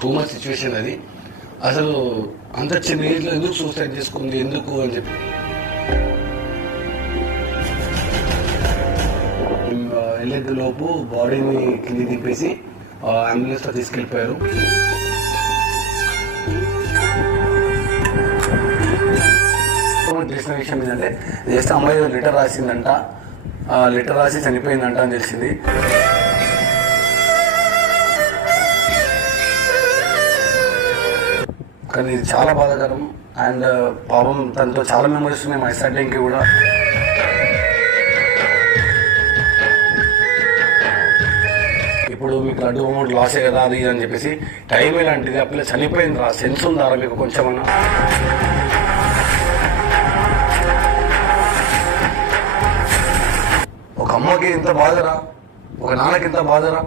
Too much situation అది. అసలు అంత చిన్న ఏజ్లో ఎందుకు సూసైడ్ చేసుకుంది ఎందుకు అని చెప్పి వెళ్ళేది లోపు బాడీని కింది దింపేసి అంబులెన్స్లో తీసుకెళ్ళిపోయారు. తెలిసిన విషయం ఏంటంటే జస్ట్ అమ్మాయి లెటర్ రాసిందంట, లెటర్ రాసి చనిపోయిందంట అని తెలిసింది. కానీ ఇది చాలా బాధాకరం. అండ్ పాపం తనతో చాలా మెమరీస్ ఉన్నాయి మా స్టార్టింగ్కి కూడా. ఇప్పుడు మీకు లడ్డు అమౌంట్ లాసే కదా అది అని చెప్పేసి టైం ఇలాంటిది. ఆ పిల్ల చనిపోయింది రా, సెన్స్ ఉందా మీకు కొంచెమన్నా? ఒక అమ్మకి ఇంత బాధరా, ఒక నాన్నకి ఇంత బాధరా?